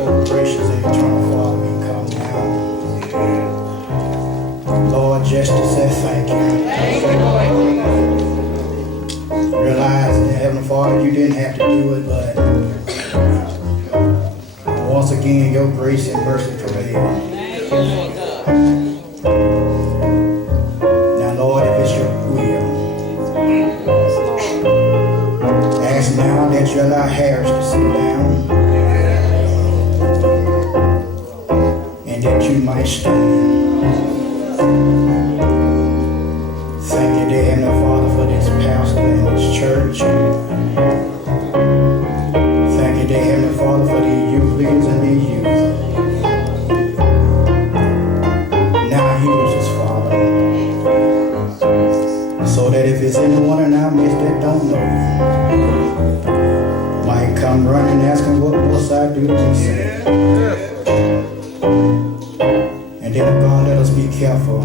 Oh, gracious and eternal Father, we come now, Lord, just to say thank you. Realize that, Heavenly Father, you didn't have to do it, but once again, your grace and mercy prevailed. Now, Lord, if it's your will, ask now that you allow Harris to sit down and that you might stand. Thank you, dear Heavenly Father, for this pastor and this church. Thank you, dear Heavenly Father, for the youth leaders and the youth. Now use us, Father, so that if there's anyone in our midst that don't know you, might come running asking what must I do to be saved. And then, God, let us be careful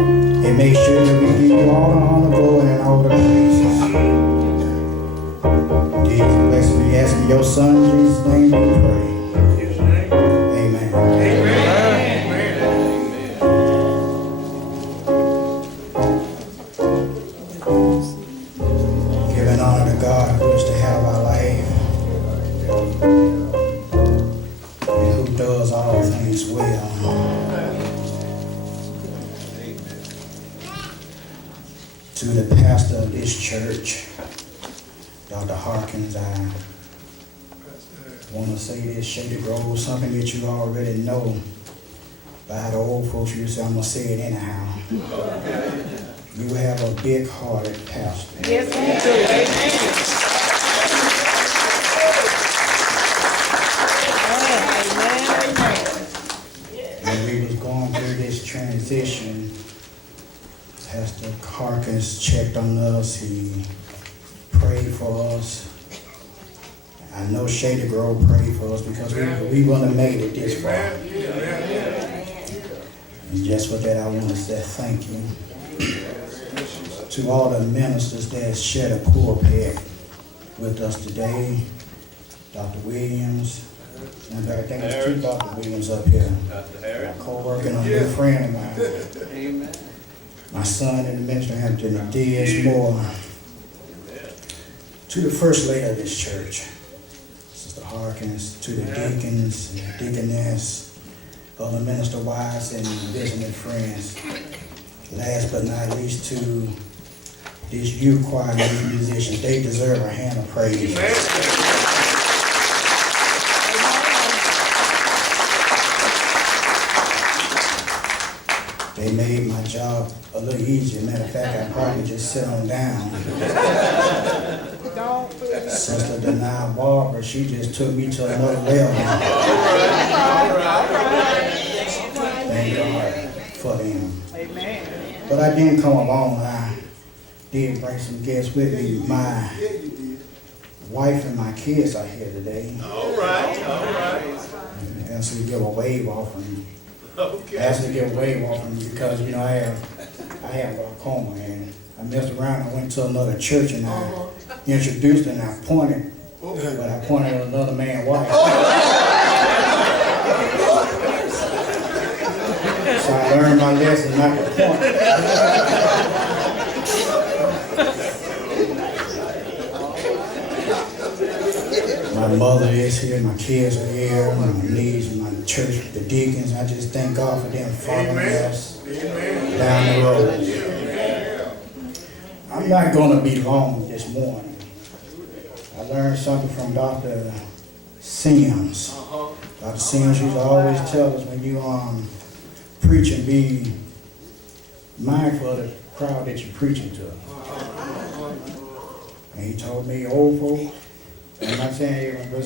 and make sure that we give you all the honor, glory, and all the praises. These blessings we ask in your Son, Jesus' name we pray. Amen. Giving honor to God who is the head of our life and who does all things well. To the pastor of this church, Dr. Harkins, I want to say this, Shady Grove, something that you already know. By the old folks, you say I'm going to say it anyhow. You have a big-hearted pastor. Yes, we do. Amen. When we was going through this transition, Pastor Harkins checked on us. He prayed for us. I know Shady Grove prayed for us because we wouldn't have made it this far. And just for that, I want to say thank you to all the ministers that shared a pulpit with us today. Dr. Williams, and I think there's 2 Dr. Williams up here. My co-worker and a new friend of mine. Amen. My son in the ministry, Anthony Diaz Moore. To the first lady of this church, Sister Harkins, to the deacons and deaconess, other minister wives and visiting friends. Last but not least, to these youth choir and these musicians. They deserve a hand of praise. They made my job a little easier. Matter of fact, I probably just sit on down. Sister Denai Barber, she just took me to another level. Thank God for them. Amen. But I didn't come alone. I did bring some guests with me. My wife and my kids are here today. All right. Ask them to give a wave offering. Okay. Asked to get a wave off me because, you know, I have glaucoma and I messed around. I went to another church and I introduced her and I pointed, but I pointed at another man's wife. So I learned my lesson not to point. My mother is here, my kids are here, my niece, my church, the deacons. I just thank God for them following us down the road. I'm not going to be long this morning. I learned something from Dr. Sims. Dr. Sims used to always tell us when you preach and be mindful of the crowd that you're preaching to. And he told me, old folks, I'm not saying old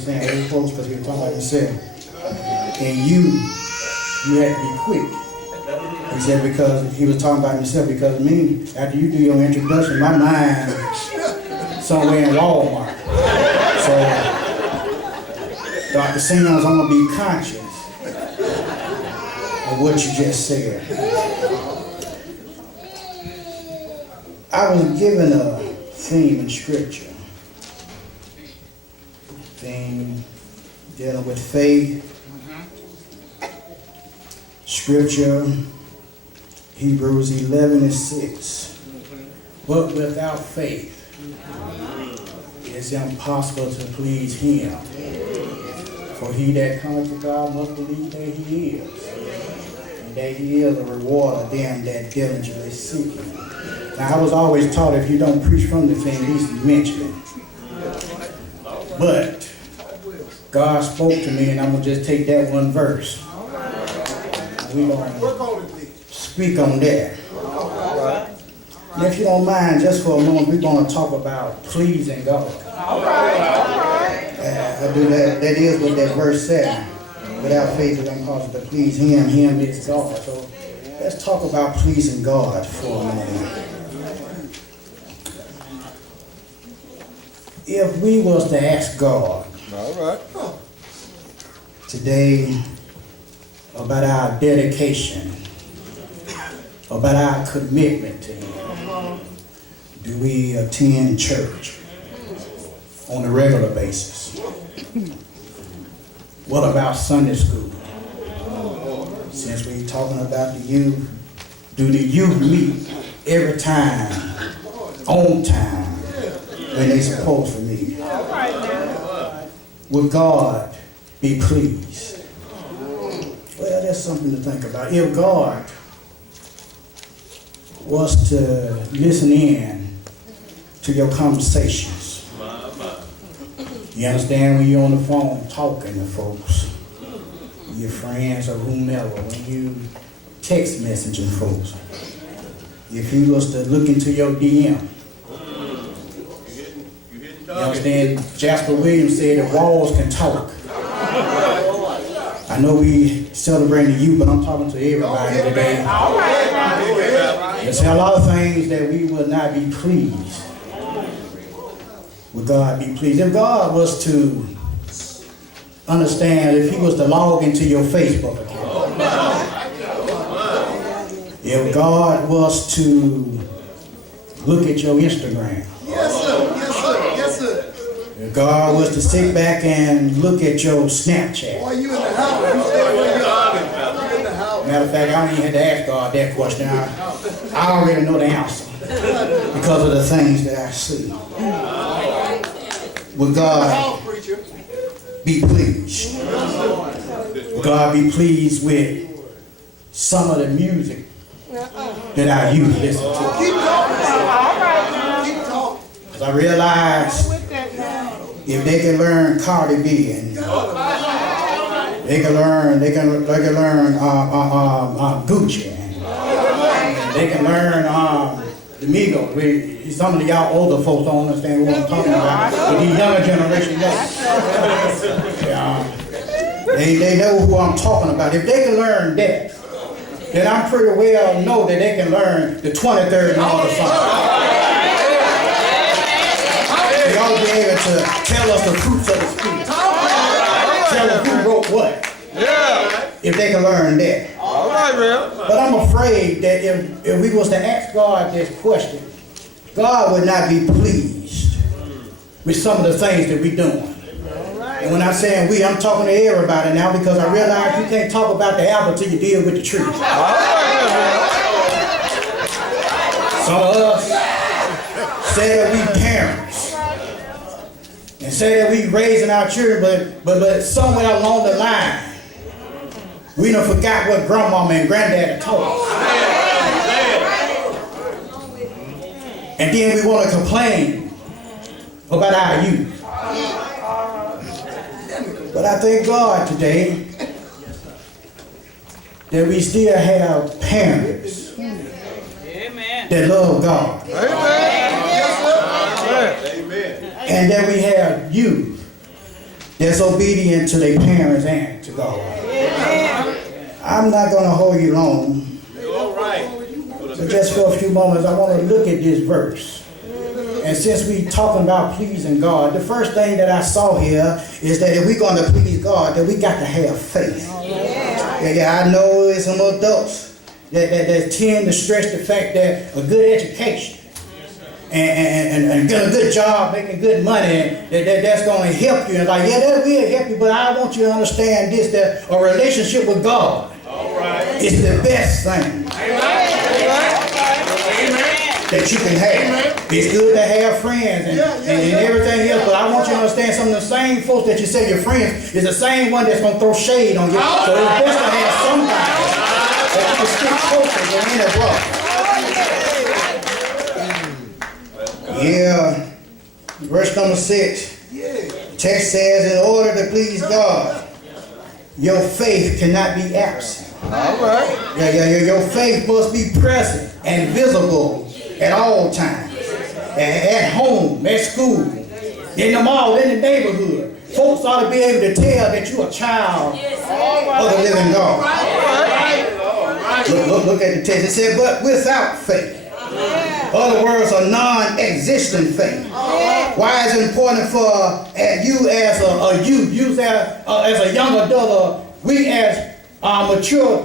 folks because he was talking about himself. And you have to be quick. He said because he was talking about himself because me, after you do your introduction, my mind somewhere in Walmart. So Dr. Simmons, I'm gonna be conscious of what you just said. I was given a theme in scripture. Theme dealing with faith. Scripture, Hebrews 11:6. But without faith, it's impossible to please him. For he that cometh to God must believe that he is, and that he is a rewarder of them that diligently seek him. Now, I was always taught if you don't preach from the thing, at least mention it. But God spoke to me, and I'm going to just take that one verse. We're going to speak on that. And if you don't mind, just for a moment, we're going to talk about pleasing God. I do that. That is what that verse said. Without faith, it's impossible to please him. Him is God. So let's talk about pleasing God for a moment. If we was to ask God today about our dedication, about our commitment to him, do we attend church on a regular basis? What about Sunday school? Since we're talking about the youth, do the youth meet every time, on time, when they supposed to meet? Would God be pleased? Well, that's something to think about. If God was to listen in to your conversations, you understand when you're on the phone talking to folks, your friends or whomever, when you text messaging folks, if he was to look into your DM, you understand, Jasper Williams said the walls can talk. I know we celebrating you, but I'm talking to everybody today. There's a lot of things that we would not be pleased. Would God be pleased? If God was to understand, if he was to log into your Facebook account, if God was to look at your Instagram, if God was to sit back and look at your Snapchat. Matter of fact, I don't even have to ask God that question. I already know the answer because of the things that I see. Would God be pleased? Would God be pleased with some of the music that I used to listen to? Because I realize if they can learn Cardi B and they can learn Gucci and they can learn the Migos. Some of y'all older folks don't understand what I'm talking about, but these younger generation they know who I'm talking about. If they can learn that, then I'm pretty well know that they can learn the 23rd and all the songs. They ought to be able to tell us the fruits of the Spirit. Tell us who wrote what. If they can learn that. All right, man. But I'm afraid that if we was to ask God this question, God would not be pleased with some of the things that we're doing. And when I'm saying we, I'm talking to everybody now because I realize you can't talk about the apple till you deal with the tree. Some of us say that we parents and say that we raising our children, but somewhere along the line, we done forgot what grandmama and granddaddy told us. And then we want to complain about our youth. But I thank God today that we still have parents that love God. And that we have youth that's obedient to their parents and to God. I'm not going to hold you long. But just for a few moments, I want to look at this verse. And since we're talking about pleasing God, the first thing that I saw here is that if we're going to please God, that we got to have faith. Yeah, I know there's some adults that tend to stress the fact that a good education and get a good job, making good money, and that's going to help you. And like, yeah, that will help you, but I want you to understand this, that a relationship with God is the best thing that you can have. It's good to have friends and everything else, but I want you to understand some of the same folks that you say your friends is the same one that's going to throw shade on you. So it's best to have somebody that you can stick closer than any brother. Yeah. Verse number 6. Text says, in order to please God, your faith cannot be absent. All right. Your faith must be present and visible at all times. At home, at school, in the mall, in the neighborhood. Folks ought to be able to tell that you're a child of the living God. Look at the text. It said, but without faith. Other words, a non-existent faith. Why is it important for you as a youth, you as a young adult, we as mature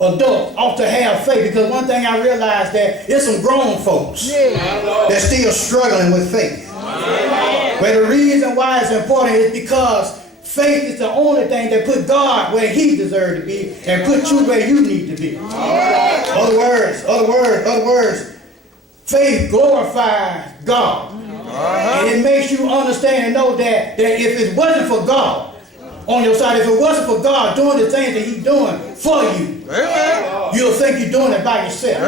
adults ought to have faith? Because one thing I realized that there's some grown folks that's still struggling with faith. But the reason why it's important is because faith is the only thing that put God where He deserves to be and put you where you need to be. Other words, faith glorifies God. And it makes you understand and know that if it wasn't for God on your side, if it wasn't for God doing the things that He's doing for you, you'll think you're doing it by yourself.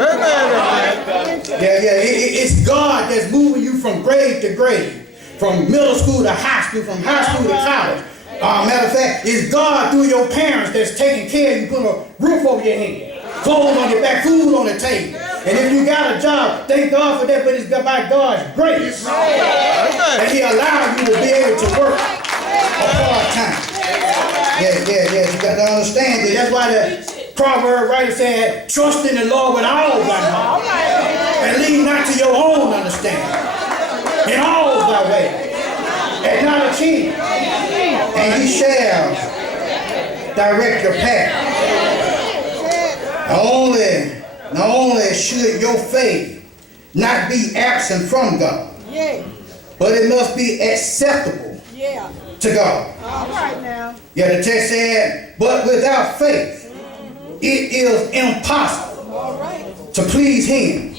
It's God that's moving you from grade to grade, from middle school to high school, from high school to college. Matter of fact, it's God through your parents that's taking care of you, putting a roof over your head, clothes on your back, food on the table. And if you got a job, thank God for that, but it's by God's grace that He allowed you to be able to work a part-time. You got to understand that. That's why the proverb writer said, trust in the Lord with all thy heart, and lean not to your own understanding. In all thy ways, acknowledge Him, and He shall direct your path. Not only should your faith not be absent from God, but it must be acceptable to God. All right now. Yeah, the text said, but without faith, it is impossible to please Him.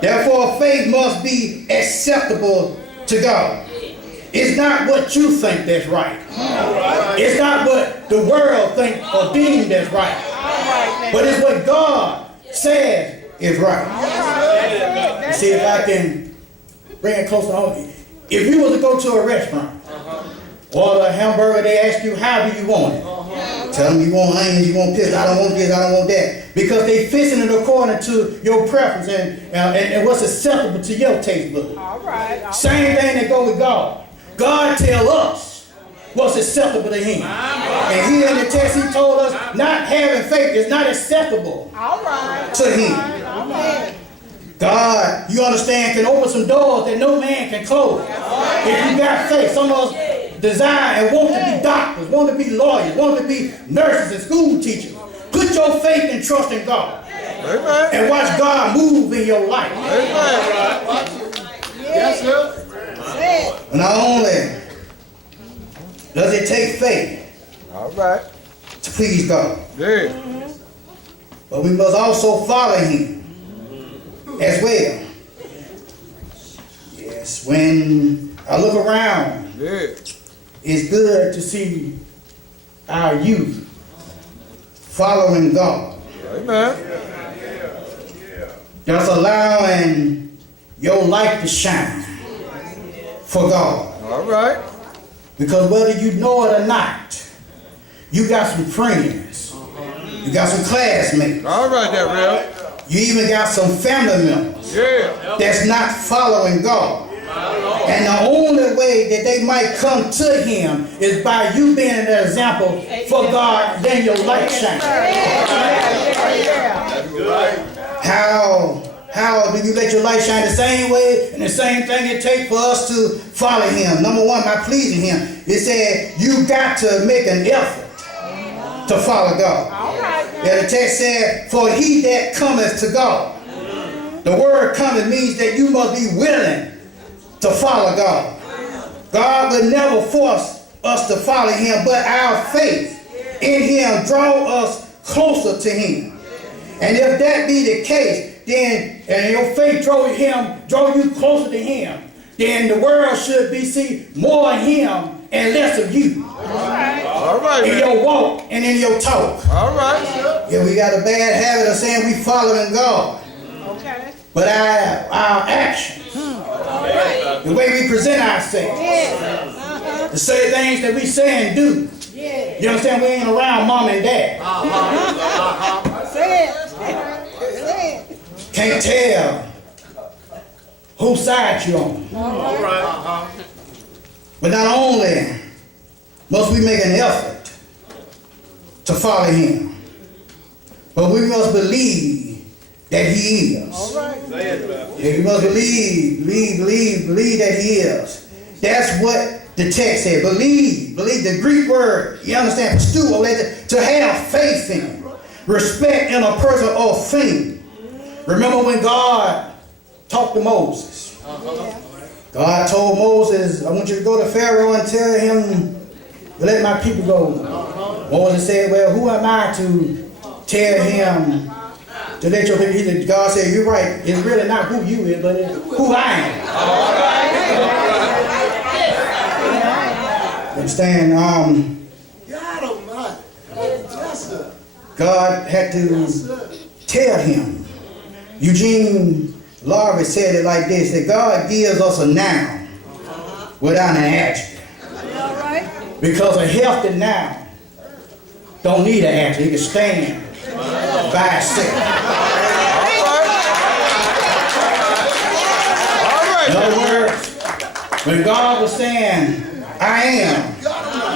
Therefore, faith must be acceptable to God. It's not what you think that's right. It's not what the world thinks or deems that's right. But it's what God says is right. See if I can bring it closer home. If you were to go to a restaurant, order a hamburger, they ask you, how do you want it? Tell them you want onions, you want this, I don't want this, I don't want that. Because they fixing it according to your preference and what's acceptable to your taste bud. Same thing that go with God. God tell us what's acceptable to Him. And here in the text He told us not having faith is not acceptable to Him. God, you understand, can open some doors that no man can close. If you got faith, some of us desire and want to be doctors, want to be lawyers, want to be nurses and school teachers. Put your faith and trust in God. And watch God move in your life. Yes, sir. Not only does it take faith to please God, but we must also follow Him as well. Yes, when I look around, it's good to see our youth following God. Just allowing your light to shine for God. Because whether you know it or not, you got some friends. You got some classmates. You even got some family members that's not following God. And the only way that they might come to Him is by you being an example for God, then your light shines. How do you let your light shine? The same way and the same thing it takes for us to follow Him. Number one, by pleasing Him. It said you got to make an effort to follow God. The text said, for he that cometh to God. The word coming means that you must be willing to follow God. God will never force us to follow him, but our faith in him draw us closer to him. And if that be the case, then, and your faith draw you closer to him, then the world should be see more of him and less of you. All right. In your walk and in your talk. All right. Yeah, we got a bad habit of saying we following God. Okay. But our actions, the way we present ourselves, the say things that we say and do. You understand? We ain't around mom and dad. Say it. Say it. Can't tell whose side you on. All right. But not only must we make an effort to follow him, but we must believe that he is. All right. You must believe that he is. That's what the text said. Believe the Greek word, you understand, pistuo, to have faith in, respect in a person or thing. Remember when God talked to Moses? God told Moses, I want you to go to Pharaoh and tell him, let my people go. Moses said, well, who am I to tell him to let your people? God said, you're right. It's really not who you is, but it's who I am. Understand? God had to tell him. Eugene Larvey said it like this, that God gives us a noun without an adjective. All right. Because a healthy noun don't need an adjective. It can stand by itself. In other words, when God was saying, I am,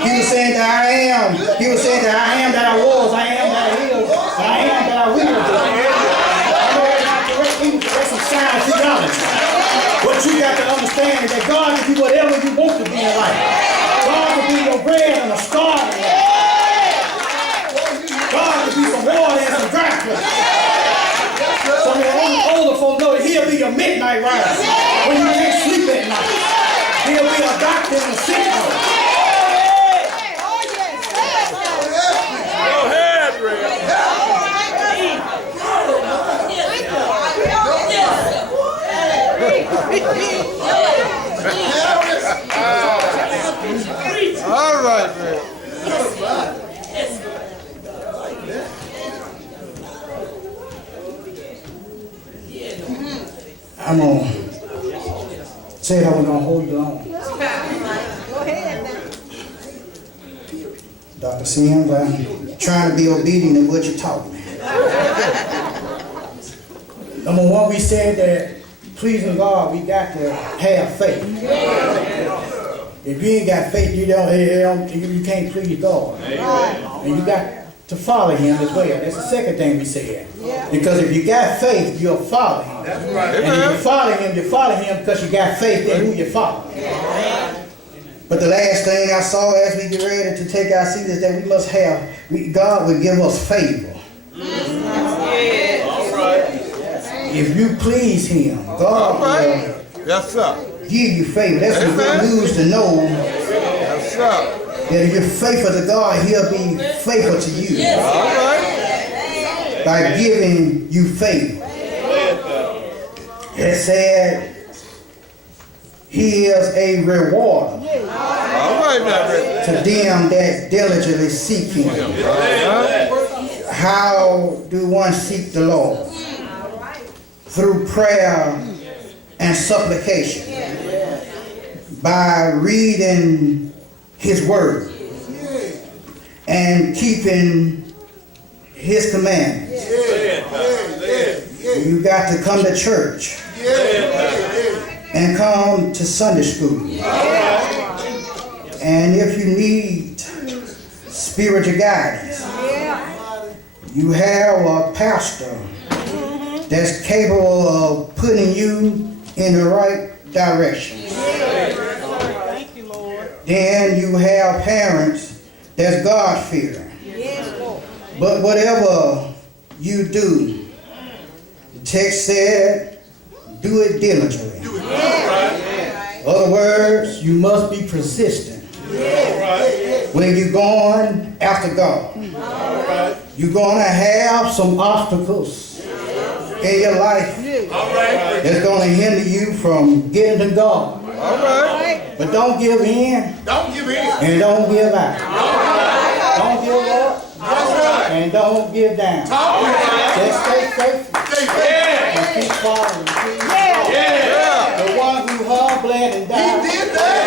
he was saying that I am. He was saying that I am that I was, I am that I is, and I am that I will be. That's some science theology. What you got to understand is that God can be whatever you want to be in life. God can be your bread and a star in life. God can be some water and some dry place. Some of the older folk know that he'll be your midnight rider when you can't sleep at night. He'll be a doctor in the sick room. Go ahead, Ray. All right, man. I'm going to say it, I was going to hold you long. Go ahead now. Dr. Sims, I'm trying to be obedient in what you taught me. Number one, we said that pleasing God, we got to have faith. If you ain't got faith, you can't please God. And you got to follow him as well. That's the second thing we said. Because if you got faith, you'll follow him. That's right. And if you follow him because you got faith in who you follow. But the last thing I saw as we get ready to take our seat is that we must have, God will give us favor. All right. If you please him, God will Yes, sir. give you favor. That's the good news to know Yes, sir. that if you're faithful to God, he'll be faithful to you All right. by giving you favor. It said he is a rewarder All right, now, Ray. to them that diligently seek him. How do one seek the Lord? Through prayer and supplication. By reading his word and keeping his commandments. You got to come to church and come to Sunday school. And if you need spiritual guidance, you have a pastor that's capable of putting you in the right direction. Thank you, Lord. Then you have parents that's God-fearing. Yes, Lord. But whatever you do, the text said do it diligently. Other words, you must be persistent. When you're going after God, you're going to have some obstacles in your life that's going to hinder you from getting to God. All right. But don't give in. Don't give in. And don't give out. Don't give up. And don't give down. Just stay faithful. And keep following. Yeah. The one who hard bled and died. He did that.